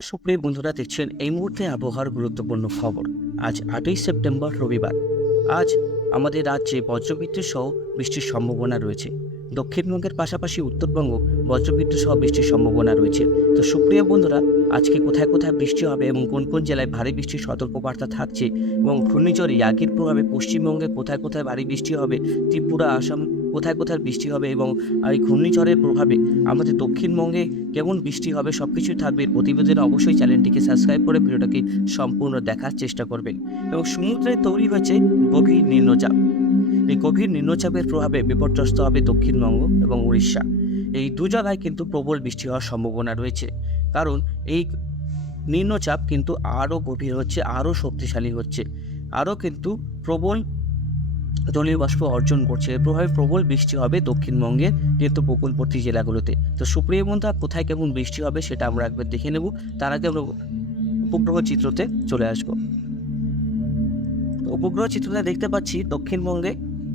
সুপ্রিয় বন্ধুরা, দেখছেন এই মুহূর্তে আবহাওয়ার গুরুত্বপূর্ণ খবর। আজ আটই সেপ্টেম্বর, রবিবার। আজ আমাদের রাজ্যে বজ্রবিদ্যুৎ সহ বৃষ্টির সম্ভাবনা রয়েছে। দক্ষিণবঙ্গের পাশাপাশি উত্তরবঙ্গ বজ্রবিদ্যুৎ সহ বৃষ্টির সম্ভাবনা রয়েছে। তো সুপ্রিয় বন্ধুরা, আজকে কোথায় কোথায় বৃষ্টি হবে এবং কোন কোন জেলায় ভারী বৃষ্টির সতর্কবার্তা থাকছে এবং ঘূর্ণিঝড় ইয়াগির প্রভাবে পশ্চিমবঙ্গে কোথায় কোথায় ভারী বৃষ্টি হবে, ত্রিপুরা, আসাম কোথায় কোথায় বৃষ্টি হবে এবং এই ঘূর্ণিঝড়ের প্রভাবে আমাদের দক্ষিণবঙ্গে কেমন বৃষ্টি হবে সব কিছুই থাকবে প্রতিবেদনে অবশ্যই চ্যানেলটিকে সাবস্ক্রাইব করে ভিডিওটাকে সম্পূর্ণ দেখার চেষ্টা করবেন। এবং সমুদ্রে তৈরি হয়েছে গভীর নিম্নচাপ। এই গভীর নিম্নচাপের প্রভাবে বিপর্যস্ত হবে দক্ষিণবঙ্গ এবং উড়িষ্যা। এই দু জায়গায় কিন্তু প্রবল বৃষ্টি হওয়ার সম্ভাবনা রয়েছে। কারণ এই নিম্নচাপ কিন্তু আরও গভীর হচ্ছে, আরও শক্তিশালী হচ্ছে। আরও কিন্তু প্রবল জলীয় বাষ্প অর্জন করছে। এর প্রভাবে প্রবল বৃষ্টি হবে দক্ষিণবঙ্গের কিন্তু উপকূলবর্তী জেলাগুলোতে। তো সুপ্রিয় বন্ধুরা, কোথায় কেমন বৃষ্টি হবে সেটা আমরা একবার দেখে নেব। তার আগে আমরা উপগ্রহ চিত্রতে চলে আসব। উপগ্রহ চিত্রতে দেখতে পাচ্ছি দক্ষিণবঙ্গে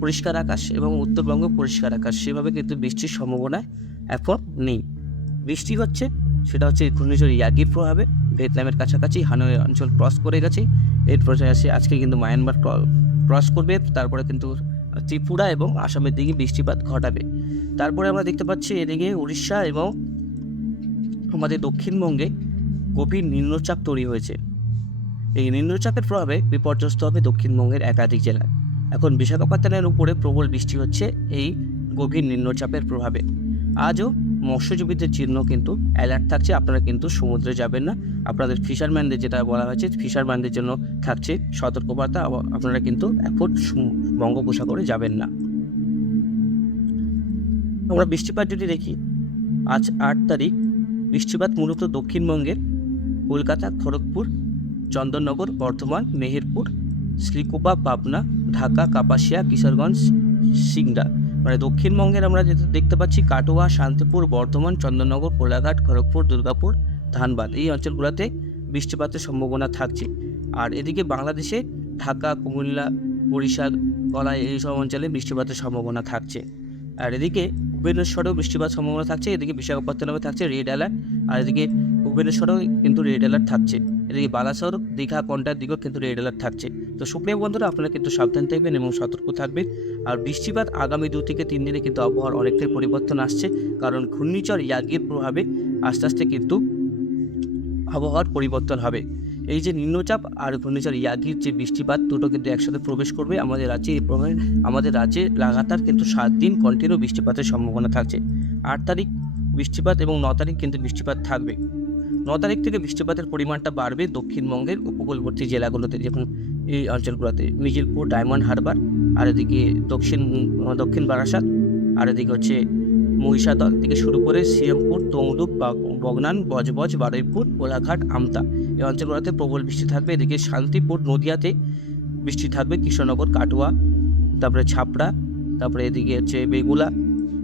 পরিষ্কার আকাশ এবং উত্তরবঙ্গ পরিষ্কার আকাশ। সেভাবে কিন্তু বৃষ্টির সম্ভাবনা এখন নেই। বৃষ্টি হচ্ছে, সেটা হচ্ছে ঘূর্ণিঝড় ইয়াগির প্রভাবে। ভিয়েতনামের কাছাকাছি হানয় অঞ্চল ক্রস করে গেছে। এরপর আসে আজকে কিন্তু মায়ানমার ক্রস করবে, তারপরে কিন্তু ত্রিপুরা এবং আসামের দিকে বৃষ্টিপাত ঘটাবে। তারপরে আমরা দেখতে পাচ্ছি এদিকে উড়িষ্যা এবং আমাদের দক্ষিণবঙ্গে গভীর নিম্নচাপ তৈরি হয়েছে। এই নিম্নচাপের প্রভাবে বিপর্যস্ত হবে দক্ষিণবঙ্গের একাধিক জেলায় এখন বিশাখাপত্তনের উপরে প্রবল বৃষ্টি হচ্ছে এই গভীর নিম্নচাপের প্রভাবে। আজও মৎস্যজীবীদের চিহ্ন কিন্তু অ্যালার্ট থাকছে। আপনারা কিন্তু সমুদ্রে যাবেন না। আপনাদের ফিশারম্যানদের যেটা বলা হয়েছে ফিশারম্যানদের জন্য থাকছে সতর্কবার্তা। আপনারা কিন্তু এখন বঙ্গোপসাগরে যাবেন না। আমরা বৃষ্টিপাত যদি দেখি, আজ আট তারিখ, বৃষ্টিপাত মূলত দক্ষিণবঙ্গের কলকাতা, খড়গপুর, চন্দননগর, বর্ধমান, মেহেরপুর, শ্রীকোপা, পাবনা, ঢাকা, কাপাসিয়া, কিশোরগঞ্জ, সিংড়া। মানে দক্ষিণবঙ্গের আমরা যেটা দেখতে পাচ্ছি, কাটোয়া, শান্তিপুর, বর্ধমান, চন্দননগর, কোলাঘাট, খড়গপুর, দুর্গাপুর, ধানবাদ, এই অঞ্চলগুলোতে বৃষ্টিপাতের সম্ভাবনা থাকছে। আর এদিকে বাংলাদেশে ঢাকা, কুমিল্লা, বরিশাল, কলাই এইসব অঞ্চলে বৃষ্টিপাতের সম্ভাবনা থাকছে। আর এদিকে ভুবনেশ্বরেও বৃষ্টিপাত সম্ভাবনা থাকছে, এদিকে বিশাখাপত্তনমে থাকছে রেড অ্যালার্ট, আর এদিকে ভুবনেশ্বরেও কিন্তু রেড অ্যালার্ট থাকছে। এদিকে বালাসর দীঘা কন্টার দিকেও কিন্তু রেড অ্যালার্ট থাকছে। তো সুপ্রিয় বন্ধুরা, আপনারা কিন্তু সাবধান থাকবেন এবং সতর্ক থাকবেন। আর বৃষ্টিপাত আগামী দু থেকে তিন দিনে কিন্তু আবহাওয়ার অনেকটাই পরিবর্তন আসছে। কারণ ঘূর্ণিঝড় ইয়াগির প্রভাবে আস্তে আস্তে কিন্তু আবহাওয়ার পরিবর্তন হবে। এই যে নিম্নচাপ আর ঘূর্ণিঝড় ইয়াগির যে বৃষ্টিপাত, দুটো কিন্তু একসাথে প্রবেশ করবে। আমাদের রাজ্যে এই প্রভাবে আমাদের রাজ্যে লাগাতার কিন্তু সাত দিন কন্টিনিউ বৃষ্টিপাতের সম্ভাবনা থাকছে। আট তারিখ বৃষ্টিপাত এবং ন তারিখ কিন্তু বৃষ্টিপাত থাকবে। ন তারিখ থেকে বৃষ্টিপাতের পরিমাণটা বাড়বে দক্ষিণবঙ্গের উপকূলবর্তী জেলাগুলোতে, যেমন এই অঞ্চলগুলোতে। মিজিলপুর ডায়মন্ড হারবার, আর এদিকে দক্ষিণ দক্ষিণ বারাসাত, আর এদিকে হচ্ছে মহিষাদল থেকে শুরু করে শ্রীরামপুর, তমলুক বগনান, বজবজ, বারুইপুর, কোলাঘাট, আমতা। এই অঞ্চলগুলোতে প্রবল বৃষ্টি থাকবে। এদিকে শান্তিপুর, নদিয়াতে বৃষ্টি থাকবে। কৃষ্ণনগর, কাটোয়া, তারপরে ছাপড়া, তারপরে এদিকে হচ্ছে বেগুলা,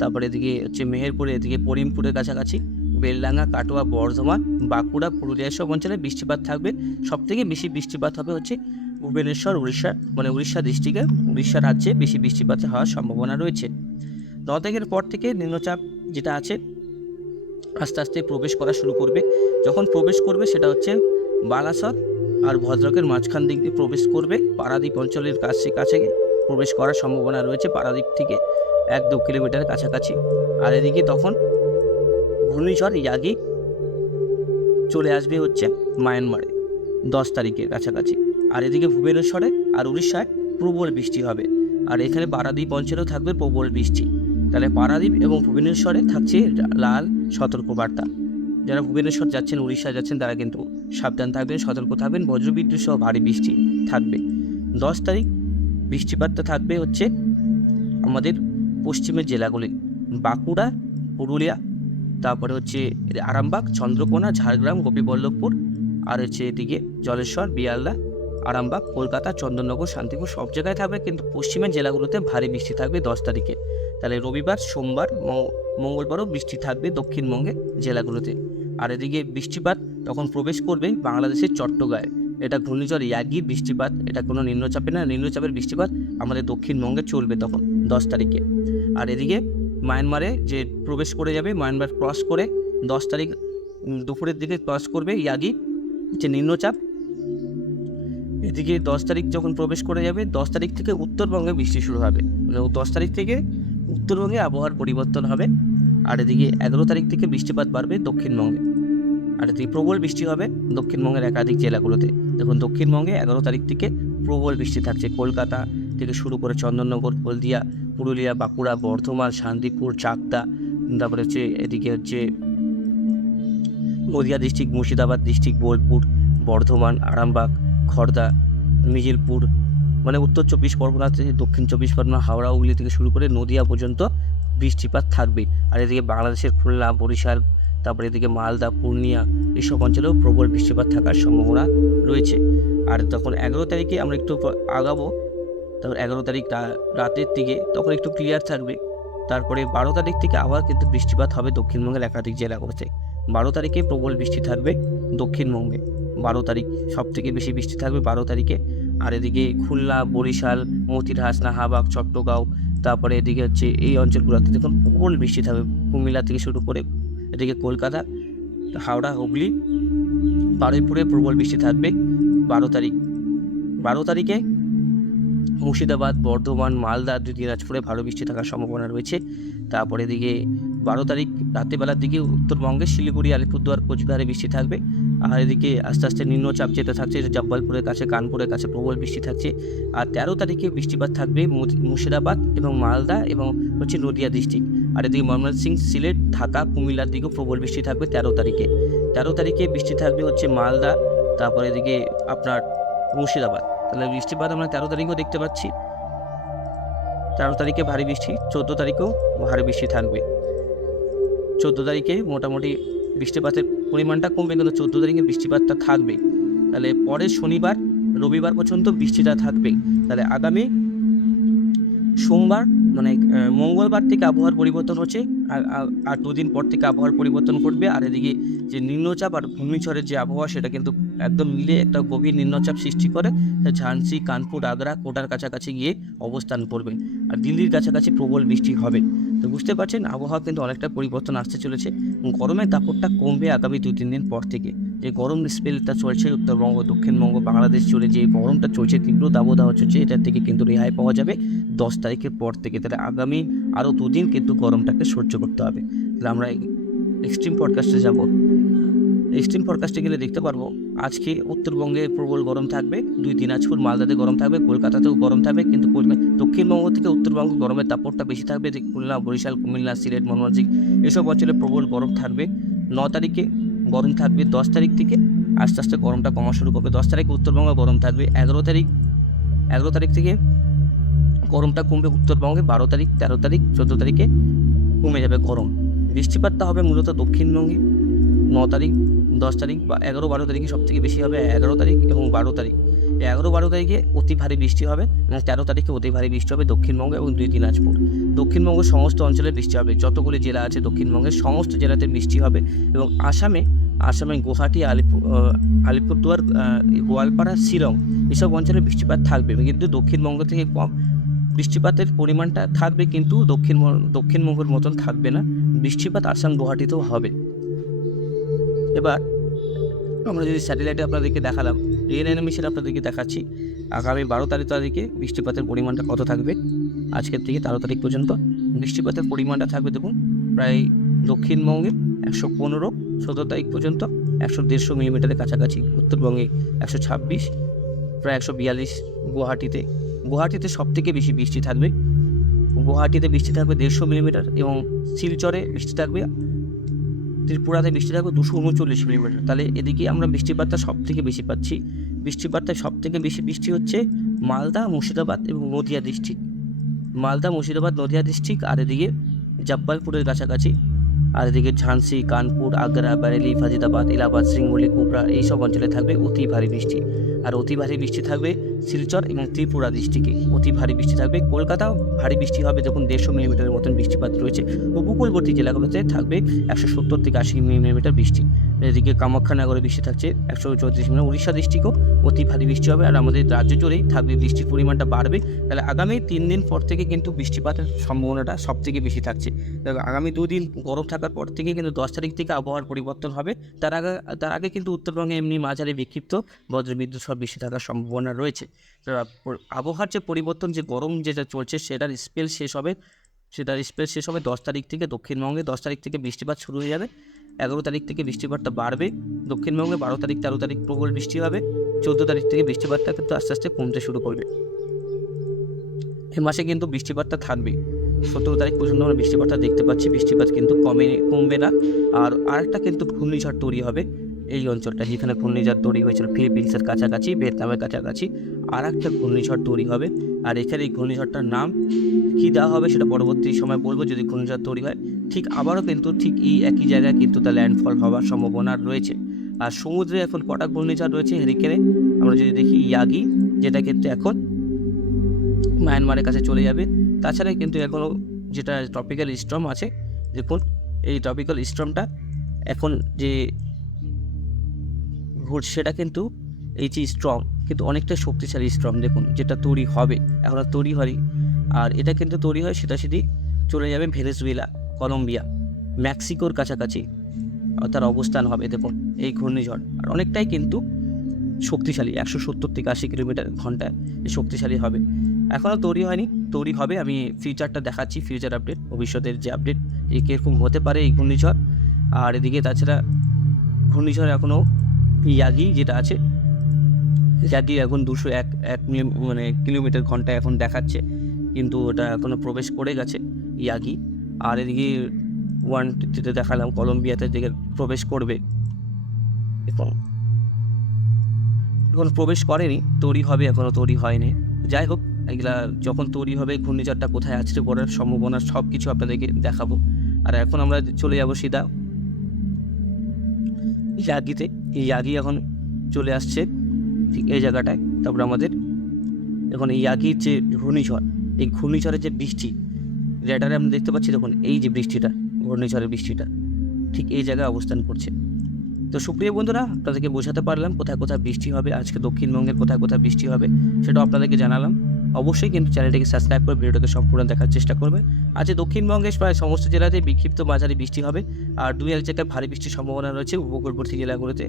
তারপরে এদিকে হচ্ছে মেহেরপুরে, এদিকে করিমপুরের কাছাকাছি। বেলডাঙ্গা, কাটোয়া, বর্ধমান, বাঁকুড়া, পুরুলিয়া সব অঞ্চলে বৃষ্টিপাত থাকবে। সব থেকে বেশি বৃষ্টিপাত হবে হচ্ছে ভুবনেশ্বর, উড়িষ্যা মানে উড়িষ্যা ডিস্ট্রিক্টে। উড়িষ্যা রাজ্যে বেশি বৃষ্টিপাত হওয়ার সম্ভাবনা রয়েছে। ন তারিখের পর থেকে নিম্নচাপ যেটা আছে, আস্তে আস্তে প্রবেশ করা শুরু করবে। যখন প্রবেশ করবে সেটা হচ্ছে বালাসর আর ভদ্রকের মাঝখান দিক দিয়ে প্রবেশ করবে পারাদ্বীপ অঞ্চলের কাছে কাছে প্রবেশ করার সম্ভাবনা রয়েছে পারাদ্বীপ থেকে এক দু কিলোমিটারের কাছাকাছি। আর এদিকে তখন ঘূর্ণিঝড় ইয়াগি চলে আসবে হচ্ছে মায়ানমারে, দশ তারিখের কাছাকাছি। আর এদিকে ভুবনেশ্বরে আর উড়িষ্যায় প্রবল বৃষ্টি হবে। আর এখানে পারাদ্বীপ অঞ্চলেও থাকবে প্রবল বৃষ্টি। তাহলে পারাদ্বীপ এবং ভুবনেশ্বরে থাকছে লাল সতর্কবার্তা। যারা ভুবনেশ্বর যাচ্ছেন উড়িষ্যা যাচ্ছেন, তারা কিন্তু সাবধান থাকবেন, সতর্ক থাকবেন। বজ্রবিদ্যুৎ সহ ভারী বৃষ্টি থাকবে। দশ তারিখ বৃষ্টিপাতটা থাকবে হচ্ছে আমাদের পশ্চিমের জেলাগুলি, বাঁকুড়া, পুরুলিয়া তারপরে হচ্ছে আরামবাগ, চন্দ্রকোনা, ঝাড়গ্রাম, গোপীবল্লভপুর, আর হচ্ছে এদিকে জলেশ্বর, বিয়ালদা, আরামবাগ, কলকাতা, চন্দননগর, শান্তিপুর সব জায়গায় থাকবে, কিন্তু পশ্চিমের জেলাগুলোতে ভারী বৃষ্টি থাকবে দশ তারিখে। তাহলে রবিবার, সোমবার মঙ্গলবারও বৃষ্টি থাকবে দক্ষিণবঙ্গের জেলাগুলোতে। আর এদিকে বৃষ্টিপাত তখন প্রবেশ করবে বাংলাদেশের চট্টগাঁয়ে এটা ঘূর্ণিঝড় ইয়াগির বৃষ্টিপাত, এটা কোনো নিম্নচাপে না, নিম্নচাপের বৃষ্টিপাত আমাদের দক্ষিণবঙ্গে চলবে তখন দশ তারিখে। আর এদিকে মায়ানমারে যে প্রবেশ করে যাবে, মায়ানমার ক্রস করে দশ তারিখ দুপুরের দিকে ক্রস করবে ইয়াগি, যে নিম্নচাপ। এদিকে দশ তারিখ যখন প্রবেশ করে যাবে, দশ তারিখ থেকে উত্তরবঙ্গে বৃষ্টি শুরু হবে। দশ তারিখ থেকে উত্তরবঙ্গে আবহাওয়ার পরিবর্তন হবে। আর এদিকে এগারো তারিখ থেকে বৃষ্টিপাত বাড়বে দক্ষিণবঙ্গে। আর এদিকে প্রবল বৃষ্টি হবে দক্ষিণবঙ্গের একাধিক জেলাগুলোতে। দেখুন, দক্ষিণবঙ্গে এগারো তারিখ থেকে প্রবল বৃষ্টি থাকছে। কলকাতা থেকে শুরু করে চন্দননগর, হলদিয়া পুরুলিয়া, বাঁকুড়া, বর্ধমান, শান্তিপুর, চাকদা, তারপরে হচ্ছে এদিকে হচ্ছে নদিয়া ডিস্ট্রিক্ট মুর্শিদাবাদ ডিস্ট্রিক্ট বোলপুর, বর্ধমান, আরামবাগ খড়দা মিজিলপুর মানে উত্তর চব্বিশ পরগনা থেকে দক্ষিণ চব্বিশ পরগনা, হাওড়া, হুগলি থেকে শুরু করে নদিয়া পর্যন্ত বৃষ্টিপাত থাকবে। আর এদিকে বাংলাদেশের খুলনা, বরিশাল, তারপরে এদিকে মালদা, পূর্ণিয়া এইসব অঞ্চলেও প্রবল বৃষ্টিপাত থাকার সম্ভাবনা রয়েছে। আর তখন এগারো তারিখে আমরা একটু আগাবো তারপর এগারো তারিখ রাতের দিকে তখন একটু ক্লিয়ার থাকবে। তারপরে বারো তারিখ থেকে আবার কিন্তু বৃষ্টিপাত হবে দক্ষিণবঙ্গের একাধিক জেলা জেলাগুলোতে বারো তারিখে প্রবল বৃষ্টি থাকবে দক্ষিণবঙ্গে। বারো তারিখ সব থেকে বেশি বৃষ্টি থাকবে বারো তারিখে। আর এদিকে খুলনা, বরিশাল মতিরহাস নাহাবাগ চট্টগাঁও তারপরে এদিকে হচ্ছে এই অঞ্চলগুলোতে দেখুন প্রবল বৃষ্টি থাকবে। কুমিল্লা থেকে শুরু করে এদিকে কলকাতা, হাওড়া, হুগলি, বারুইপুরে প্রবল বৃষ্টি থাকবে বারো তারিখ। বারো তারিখে মুর্শিদাবাদ, বর্ধমান, মালদা দিনাজপুরে ভালো বৃষ্টি থাকার সম্ভাবনা রয়েছে। তারপরে এদিকে বারো তারিখ রাত্রিবেলার দিকে উত্তরবঙ্গে শিলিগুড়ি, আলিপুরদুয়ার, কোচবিহারে বৃষ্টি থাকবে। আর এদিকে আস্তে আস্তে নিম্নচাপ যেটা থাকছে, জব্বলপুরের কাছে, কানপুরের কাছে প্রবল বৃষ্টি থাকছে। আর তেরো তারিখে বৃষ্টিপাত থাকবে মুর্শিদাবাদ এবং মালদা এবং হচ্ছে নদিয়া ডিস্ট্রিক্ট। আর এদিকে ময়মনসিং সিলেট, ঢাকা, কুমিল্লার দিকেও প্রবল বৃষ্টি থাকবে তেরো তারিখে। তেরো তারিখে বৃষ্টি থাকবে হচ্ছে মালদা, তারপরে এদিকে আপনার মুর্শিদাবাদ। তাহলে বৃষ্টিপাত আমরা তেরো তারিখেও দেখতে পাচ্ছি। তেরো তারিখে ভারী বৃষ্টি, চোদ্দ তারিখেও ভারী বৃষ্টি থাকবে। চোদ্দ তারিখে মোটামুটি বৃষ্টিপাতের পরিমাণটা কমবে, কিন্তু চোদ্দ তারিখে বৃষ্টিপাতটা থাকবে। তাহলে পরের শনিবার, রবিবার পর্যন্ত বৃষ্টিটা থাকবে। তাহলে আগামী সোমবার মানে মঙ্গলবার থেকে আবহাওয়ার পরিবর্তন হচ্ছে। আর, আর- দুদিন পর থেকে আবহাওয়ার পরিবর্তন ঘটবে। আর এদিকে যে নিম্নচাপ আর ঘূর্ণিঝড়ের যে আবহাওয়া, সেটা কিন্তু একদম মিলে একটা গভীর নিম্নচাপ সৃষ্টি করে ঝান্সি কানপুর, আগ্রা, কোটার কাছাকাছি গিয়ে অবস্থান করবে। আর দিল্লির কাছাকাছি প্রবল বৃষ্টি হবে। তো বুঝতে পারছেন, আবহাওয়া কিন্তু অনেকটা পরিবর্তন আসতে চলেছে। গরমের দাপটটা কমবে আগামী দু তিন দিন পর থেকে। যে গরম স্পেলটা চলছে উত্তরবঙ্গ, দক্ষিণবঙ্গ, বাংলাদেশ জুড়ে যে গরমটা চলছে, তীব্র দাবদাহ চলছে, এটার থেকে কিন্তু রেহাই পাওয়া যাবে দশ তারিখের পর থেকে। তাহলে আগামী আরও দুদিন কিন্তু গরমটাকে সহ্য করতে হবে। তাহলে আমরা এক্সট্রিম পডকাস্টে যাব। এক্সট্রিম ফরকাস্টে গেলে দেখতে পারব, আজকে উত্তরবঙ্গে প্রবল গরম থাকবে, দুই দিনাজপুর মালদাতে গরম থাকবে, কলকাতাতেও গরম থাকবে, কিন্তু দক্ষিণবঙ্গ থেকে উত্তরবঙ্গ গরমের দাপটটা বেশি থাকবে, যে খুলনা, বরিশাল, কুমিল্লা, সিলেট, ময়মনসিংহ, এসব অঞ্চলে প্রবল গরম থাকবে। ন তারিখে গরম থাকবে দশ তারিখ থেকে, আস্তে আস্তে গরমটা কমা শুরু করবে। দশ তারিখে উত্তরবঙ্গে গরম থাকবে, এগারো তারিখ এগারো তারিখ থেকে গরমটা কমবে উত্তরবঙ্গে, বারো তারিখ, তেরো তারিখ, চোদ্দ তারিখে কমে যাবে গরম। বৃষ্টিপাতটা হবে মূলত দক্ষিণবঙ্গে, ন তারিখ দশ তারিখ বা এগারো বারো তারিখে সব থেকে বেশি হবে এগারো তারিখ এবং বারো তারিখ। এগারো বারো তারিখে অতি ভারী বৃষ্টি হবে এবং তেরো তারিখে অতি ভারী বৃষ্টি হবে দক্ষিণবঙ্গ এবং দুই দিনাজপুর। দক্ষিণবঙ্গের সমস্ত অঞ্চলে বৃষ্টি হবে। যতগুলি জেলা আছে দক্ষিণবঙ্গের সমস্ত জেলাতে বৃষ্টি হবে এবং আসামে আসামে গুয়াহাটি, আলিপুর আলিপুরদুয়ার গোয়ালপাড়া, শিলং এসব অঞ্চলে বৃষ্টিপাত থাকবে। কিন্তু দক্ষিণবঙ্গ থেকে কম বৃষ্টিপাতের পরিমাণটা থাকবে কিন্তু দক্ষিণ দক্ষিণবঙ্গের মতন থাকবে না। বৃষ্টিপাত আসাম, গুয়াহাটিতেও হবে। এবার আমরা যদি স্যাটেলাইটে আপনাদেরকে দেখালাম, রিয়েল অ্যানিমেশন আপনাদেরকে দেখাচ্ছি, আগামী বারো তারিখ তারিখে বৃষ্টিপাতের পরিমাণটা কত থাকবে? আজকের থেকে তেরো তারিখ পর্যন্ত বৃষ্টিপাতের পরিমাণটা থাকবে দেখুন, প্রায় দক্ষিণবঙ্গে একশো পনেরো সতেরো তারিখ পর্যন্ত একশো দেড়শো মিলিমিটারের কাছাকাছি, উত্তরবঙ্গে একশো ছাব্বিশ, প্রায় একশো বিয়াল্লিশ গুয়াহাটিতে। গুয়াহাটিতে সব থেকে বেশি বৃষ্টি থাকবে। গুয়াহাটিতে বৃষ্টি থাকবে দেড়শো মিলিমিটার এবং শিলচরে বৃষ্টি থাকবে ত্রিপুরাতে বৃষ্টি থাকবে দুশো উনচল্লিশ মিলিমিটার। তাহলে এদিকে আমরা বৃষ্টিপাতটা সব থেকে বেশি পাচ্ছি। বৃষ্টিপাতটা সব থেকে বেশি বৃষ্টি হচ্ছে মালদা, মুর্শিদাবাদ এবং নদিয়া ডিস্ট্রিক্ট। মালদা, মুর্শিদাবাদ, নদিয়া ডিস্ট্রিক্ট আর এদিকে জব্বালপুরের কাছাকাছি। আর এদিকে ঝান্সি কানপুর, আগ্রা, বারেলি ফাজিদাবাদ এলাহাবাদ সিঙ্গুলি কুবরা এইসব অঞ্চলে থাকবে অতি ভারী বৃষ্টি। আর অতি ভারী বৃষ্টি থাকবে শিলচর এবং ত্রিপুরা ডিস্ট্রিক্টে অতি ভারী বৃষ্টি থাকবে। কলকাতাও ভারী বৃষ্টি হবে। যখন দেড়শো মিলিমিটারের মতন বৃষ্টিপাত রয়েছে। উপকূলবর্তী জেলাগুলোতে থাকবে একশো সত্তর থেকে আশি মিলিমিটার বৃষ্টি। এদিকে কামাখ্যানগরে বৃষ্টি থাকছে একশো চৌত্রিশ মিলিমিটার। উড়িষ্যা ডিস্ট্রিক্টও অতি ভারী বৃষ্টি হবে। আর আমাদের রাজ্য জুড়েই থাকবে বৃষ্টির পরিমাণটা বাড়বে। তাহলে আগামী তিন দিন পর থেকে কিন্তু বৃষ্টিপাতের সম্ভাবনাটা সব থেকে বেশি থাকছে। আগামী দুদিন গরম থাকার পর থেকে কিন্তু দশ তারিখ থেকে আবহাওয়ার পরিবর্তন হবে। তার আগে তার আগে কিন্তু উত্তরবঙ্গে এমনি মাঝারি বিক্ষিপ্ত বজ্রবিদ্যুৎ সব বৃষ্টি থাকার সম্ভাবনা রয়েছে। আবহাওয়ার যে পরিবর্তন, যে গরম যেটা চলছে, সেটার স্পেল শেষ হবে। সেটার স্পেল শেষ হবে দশ তারিখ থেকে দক্ষিণবঙ্গে। দশ তারিখ থেকে বৃষ্টিপাত শুরু হয়ে যাবে। এগারো তারিখ থেকে বৃষ্টিপাতটা বাড়বে। দক্ষিণবঙ্গে বারো তারিখ, তেরো তারিখ প্রবল বৃষ্টি হবে। চোদ্দ তারিখ থেকে বৃষ্টিপাতটা কিন্তু আস্তে আস্তে কমতে শুরু করবে। এ মাসে কিন্তু বৃষ্টিপাতটা থাকবে। সতেরো তারিখ পর্যন্ত আমরা বৃষ্টিপাতটা দেখতে পাচ্ছি। বৃষ্টিপাত কিন্তু কমে, কমবে না। আর আরেকটা কিন্তু ঘূর্ণিঝড় তৈরি হবে। এই অঞ্চলটা যেখানে ঘূর্ণিঝড় তৈরি হয়েছিল, ফিলিপিন্সের কাছাকাছি, ভিয়েতনামের কাছাকাছি আর একটা ঘূর্ণিঝড় তৈরি হবে। আর এখানে এই ঘূর্ণিঝড়টার নাম কী দেওয়া হবে সেটা পরবর্তী সময় বলব, যদি ঘূর্ণিঝড় তৈরি হয়। ঠিক আবারও কিন্তু ঠিক এই একই জায়গায় কিন্তু তা ল্যান্ডফল হওয়ার সম্ভাবনা রয়েছে। আর সমুদ্রে এখন কটা ঘূর্ণিঝড় রয়েছে হেরিকেনে আমরা যদি দেখি ইয়াগি, যেটা কিন্তু এখন মায়ানমারের কাছে চলে যাবে। তাছাড়া কিন্তু এখনও যেটা টপিক্যাল স্ট্রম আছে, দেখুন, এই টপিক্যাল স্ট্রমটা এখন যে ঘুরছে সেটা কিন্তু এই যে স্ট্রং কিন্তু অনেকটা শক্তিশালী স্ট্রং দেখুন, যেটা তৈরি হবে, এখন আর তৈরি হয়নি। আর এটা কিন্তু তৈরি হয় সেটা সেটি চলে যাবে ভেনেজুয়েলা, কলম্বিয়া, মেক্সিকোর কাছাকাছি তার অবস্থান হবে, দেখুন, এই ঘূর্ণিঝড়। আর অনেকটাই কিন্তু শক্তিশালী, একশো সত্তর থেকে আশি কিলোমিটার ঘন্টায় শক্তিশালী হবে। এখনও তৈরি হয়নি, তৈরি হবে, আমি ফিউচারটা দেখাচ্ছি ফিউচার আপডেট ভবিষ্যতের যে আপডেট এই কীরকম হতে পারে এই ঘূর্ণিঝড়। আর এদিকে তাছাড়া ঘূর্ণিঝড় এখনও ইয়াগি যেটা আছে। ইয়াগি এখন দুশো এক এক মানে কিলোমিটার ঘন্টায় এখন দেখাচ্ছে। কিন্তু ওটা এখনও প্রবেশ করে গেছে ইয়াগি আর এদিকে ওয়ান যেটা দেখালাম কলম্বিয়াতে দিকে প্রবেশ করবে। এখন এখন প্রবেশ করেনি, তৈরি হবে এখনও তৈরি হয়নি। যাই হোক, এগুলা যখন তৈরি হবে, ঘূর্ণিঝড়টা কোথায় আছড়ে পড়ার সম্ভাবনা সব কিছু আপনাদেরকে দেখাবো। আর এখন আমরা চলে যাব সিধা। ইয়াগিতে, এই ইয়াগি এখন চলে আসছে ঠিক এই জায়গাটায়, তারপরে আমাদের এখন এই ইয়াগির যে ঘূর্ণিঝড়, এই ঘূর্ণিঝড়ের যে বৃষ্টি রেডারে আমরা দেখতে পাচ্ছি, দেখুন, এই যে বৃষ্টিটা, ঘূর্ণিঝড়ের বৃষ্টিটা, ঠিক এই জায়গায় অবস্থান করছে। তো সুপ্রিয় বন্ধুরা, আপনাদেরকে বোঝাতে পারলাম কোথায় কোথায় বৃষ্টি হবে, আজকে দক্ষিণবঙ্গের কোথায় কোথায় বৃষ্টি হবে, সেটাও আপনাদেরকে জানালাম। অবশ্যই কিন্তু চ্যানেলটিকে সাবস্ক্রাইব করে ভিডিওটাকে সম্পূর্ণ দেখার চেষ্টা করবে। আজ দক্ষিণবঙ্গের প্রায় সমস্ত জেলাতেই বিক্ষিপ্ত মাঝারি বৃষ্টি হবে। আর দুই এক জায়গায় ভারী বৃষ্টির সম্ভাবনা রয়েছে উপকূলবর্তী জেলাগুলোতে।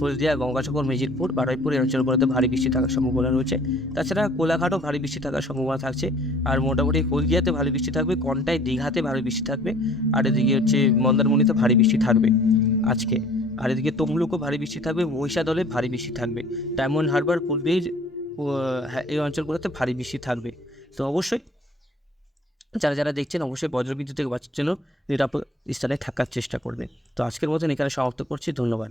হলদিয়া গঙ্গাসাগর মেজিরপুর বারুইপুর এই অঞ্চলগুলোতে ভারী বৃষ্টি থাকার সম্ভাবনা রয়েছে। তাছাড়া কোলাঘাটও ভারী বৃষ্টি থাকার সম্ভাবনা থাকছে। আর মোটামুটি হলদিয়াতে ভারী বৃষ্টি থাকবে কন্টায় দীঘাতে ভারী বৃষ্টি থাকবে। আর এদিকে হচ্ছে মন্দারমণিতে ভারী বৃষ্টি থাকবে আজকে। আর এদিকে তমলুকও ভারী বৃষ্টি থাকবে মহিষাদলে ভারী বৃষ্টি থাকবে। ডায়মন্ড হারবার হ্যাঁ, এই অঞ্চলগুলোতে ভারী বৃষ্টি থাকবে। তো অবশ্যই যারা যারা দেখছেন, অবশ্যই বজ্রবিদ্যুৎ থেকে বাঁচার জন্য নিরাপদ স্থানে থাকার চেষ্টা করবে তো আজকের মতন এখানে সমাপ্ত করছি। ধন্যবাদ।